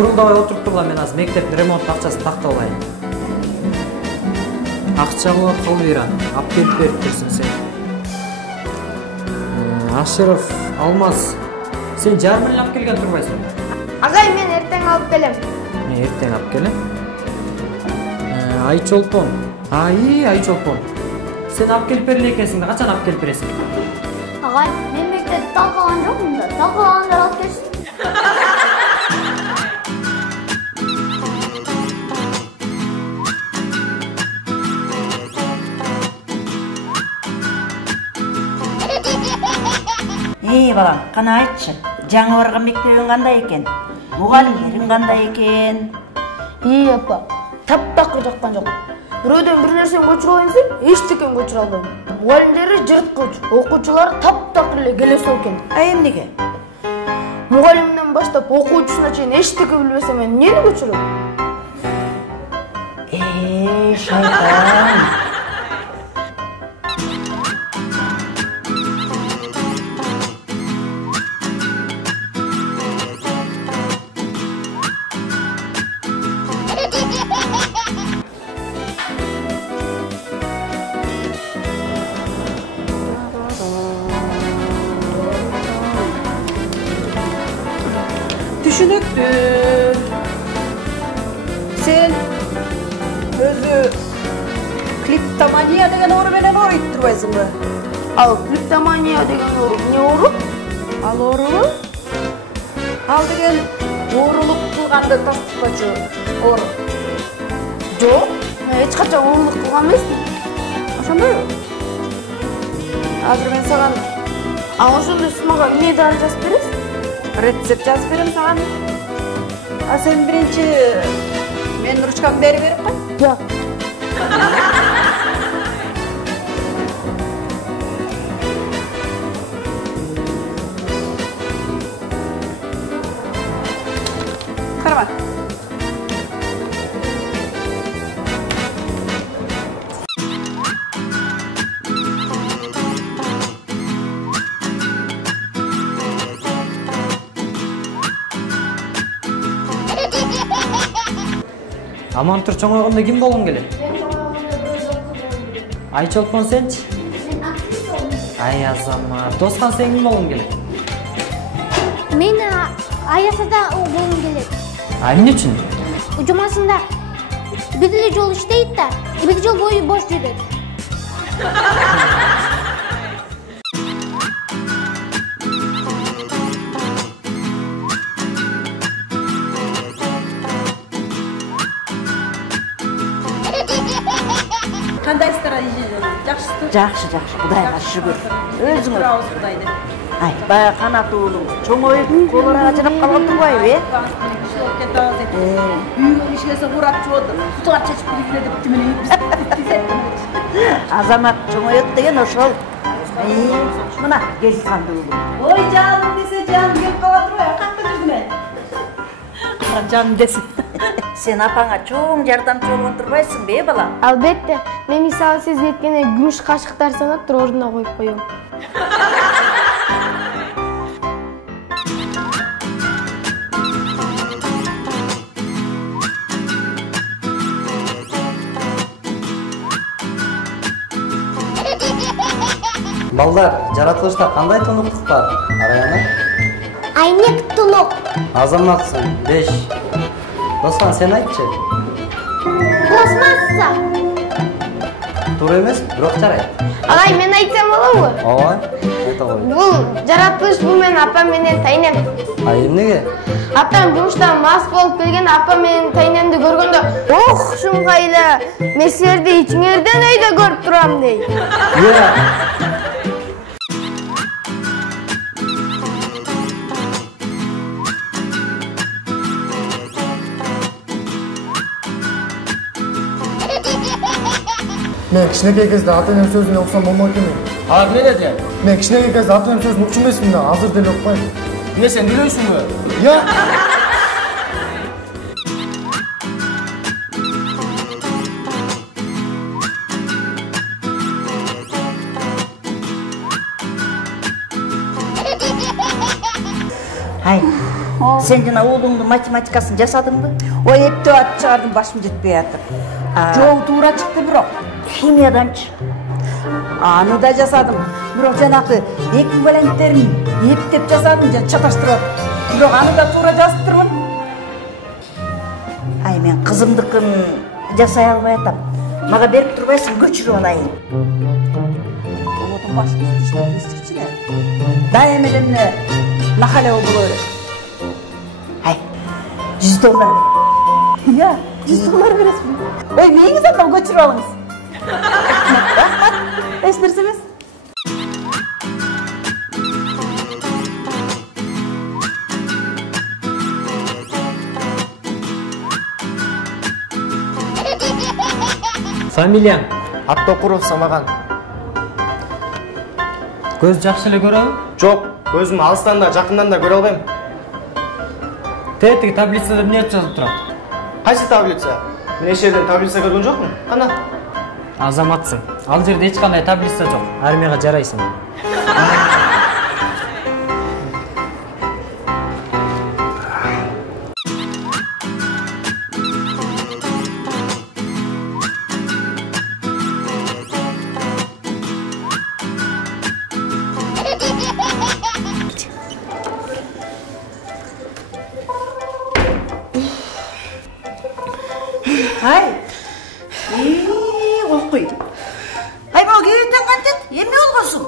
чурулдабай отуруп тургула, мен азыр мектептин ремонт акчасын тактап алайын. Акча кылып калып биран, алып келип берип турсуң сен. Ашыров, Алмаз, сен жарым эле алып келген турбайсың? Агай, мен эртең алып келем. Мен эртең алып келем. Айчолпон. Айчолпон. Сен алып келип береле экенсиң да, качан алып келип бересиң? Агай, мен мектепте талкалган жокмун да. Талкалагандар алып келсин. Эй, балам, кана айтчы. Жаңы барган мектебиң кандай экен? Мугалимдериң кандай экен? Апа, таптакыр жаккан жок. Бирөөдөн бир нерсени көчүрө койсоң, эчтекени көчүрө албайм. Мугалимдери жырткыч, окуучулары таптакыр эле келесоо экен. Эмнеге? Мугалимден баштап окуучусуна чейин эчтеке билбесем, мен эмнени көчүрөм? Шайтан. Түшүнүктүү. Сен өзү клиптомания деген оору менен ооруйт турбайсыңбы? Ал клиптомания деген оору эмне оору? Ал оору? Ал деген оорулук кылганды тастыкпачу оору. Жок, мен эч качан оорулук кылган эмесмин. Ошондойбу? Азыр мен саган Ошондо сиз мага эмне дары жазып бересиз? рецепт жазып берем саган. А сен биринчи мен ручкамды берип кой. Жок. Карма. Амантур чоңойгондо ким болгуң келет? Айчолпон сенчи? Ай Азамат, Доскан сен ким болгуң келет? Мен Аясада болгум келет. Эмне үчүн? Жумасында бир эле жол иштейт да, бир жол бою бош жүрөт. Кандайсыздар айжеже? Жакшысызбы? Жакшы, Кудайга шүгүр. Өзүңөр. Ай, бая канат уулуң чоңоюп, колорага ажырап калган турбайбы, үйгө иш келсе урап чыгып, сутуга чечип киргиле деп тимелейт. Азамат чоңоет деген ошол. Мына келип калды уулум. Ой, жаным десе жаным келип кала турбайбы? Кантип жүрдүм мен? Жаным десин. Сен апаңа чоң жардамчы болгон турбайсыңбы, балам? Албетте, мен мисалы сиз кеткенде күмүш кашыктар санап туруп ордуна коюп коем. Балдар, жаратылышта кандай тунуктук бар? Араяна? Айнек тунук. Азаматсың, 5. Доскан, сен айтчы. Пластмасса. Туура эмес, бирок жарайт. Агай, мен айтсам болобу? Ооба, айта кой. Бул жаратылыш, бул менин апам менен тайнем. Эмнеге? Атам жумуштан мас болуп келген апам менен тайнемди көргөндө, "Ох, шумкайла, мен силерди ичиңерден өйдө көрүп турам" дейт. Мен кичинекей кезде ата-энем сөзүнө уксам болмок экен. Эмне деди? Мен кичинекей кезде ата-энем сөзүн укчу эмесмин да, азыр деле укпайм. Эмне сен билбейсиңби? Я. Ай, Сен жана уулуңдун математикасын жасадыңбы? Ой, эптеп атып чыгардым, башым жетпей атыр. Жол туура чыкты бирок. Химияданчы. Аны да жасадым. Бирок жанакы эквиваленттерин эптеп жасадым, жана чаташтырып. Бирок аны да туура жазыптырмын. Ай, мен кызымдыкын жасай албай атам. Мага берип турбайсың, көчүрүп алайын. Болотун башыңызды иштетиңизчи. Дайым эле эмне нахале боло берет. Ай, $100. Я, $100 бересизби? Ой, мээңиз атам көчүрүп алыңыз. Рахмат. Эч нерсе эмес. Фамилияң? Аттокуров Самаган. Көз жакшы эле көрөбү? Жок, көзүм алыстан да жакындан да көрө албайм. Тетиги таблицада эмне жазып турат? Кайсы таблица? Мен эч жерден таблица көргөн жокмун. Кана. Азаматсың. Ал жерде эч кандай таблица жок. Армияга жарайсың. Ай. Окуй. Ай, бо кебетен кантет? Эмне болгонсуң?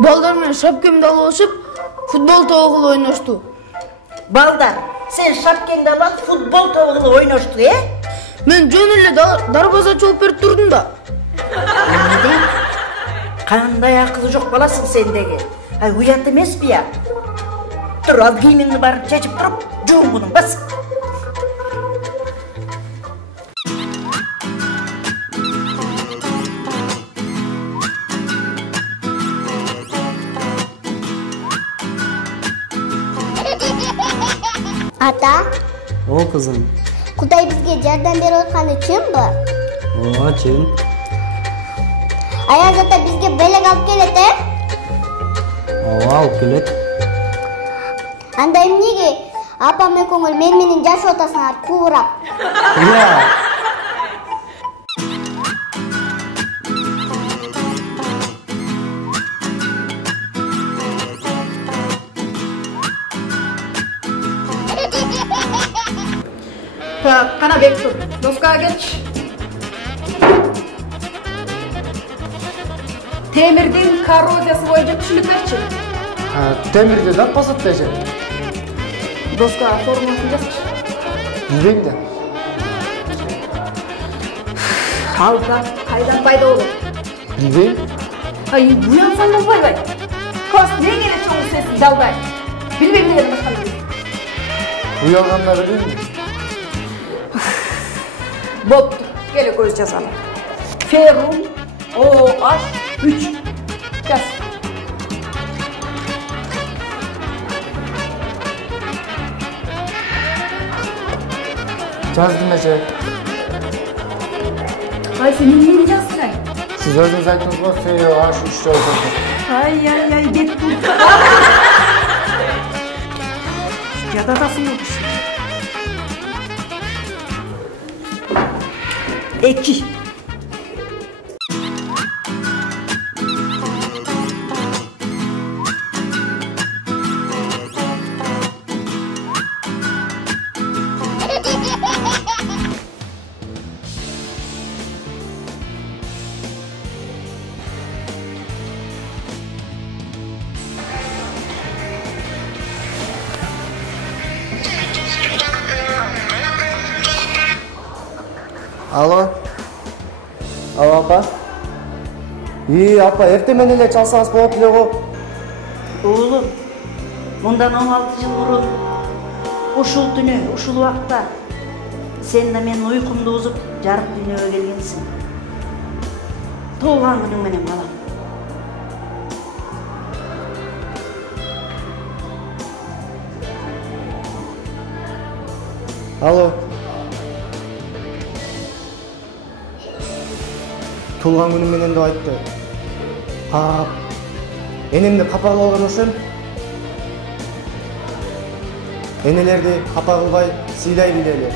Балдар менен шапкемди алып алышып, футбол тобу кылып ойношту. Балдар, сен шапкеңди алып футбол тобу кылып ойношту, Мен жөн эле дарбазачы болуп берип турдум да. Кандай акылы жок баласың сендеги. Ай, уят эмеспи я? Тур, ал кийимиңди барып чечип туруп, жуун муну, бас. Ата, О, кызым. Кудай бизге жардам берип атканы чынбы? Ооба, чын. Аяз ата бизге белек алып келет, Ооба, алып келет. Анда эмнеге апам экөөңөр мен менен жашап атасыңар куурап? Ия. Так, кана Бектур, доскага келчи. Темирдин коррозиясы боюнча түшүнүк берчи. Темирди зат басат дечи. Доскага формуласын жазчы. Билбейм да. Ал да кайдан пайда болот? Билбейм. Ай, буянсаң болбойбай. Кос нең эле чоң сесин далбай. Билбейм дегенди башканы. Уялганда билбейм. Бопту, келе көз жазалы. Феррум OH3. Жаз. Жаздым эже. Ай, сен эмнени жазсың? Сиз өзүңүз айттыңыз го, CH3 жаздым. Ай, бет бұл. Жададасың ол кіші. 2. Алло. Алло, апа. Апа, эртең менен эле чалсаңыз болот эле го. Уулум, мындан 16 жыл мурун ушул түнү, ушул убакта сен да менин уйкумду бузуп, жарык дүйнөгө келгенсиң. Туулган күнүң менен балам. Алло. Туулган күнүм менен деп айтты. Энемди капа кылып алган ошон. Энелерди капа кылбай, сыйлай билели.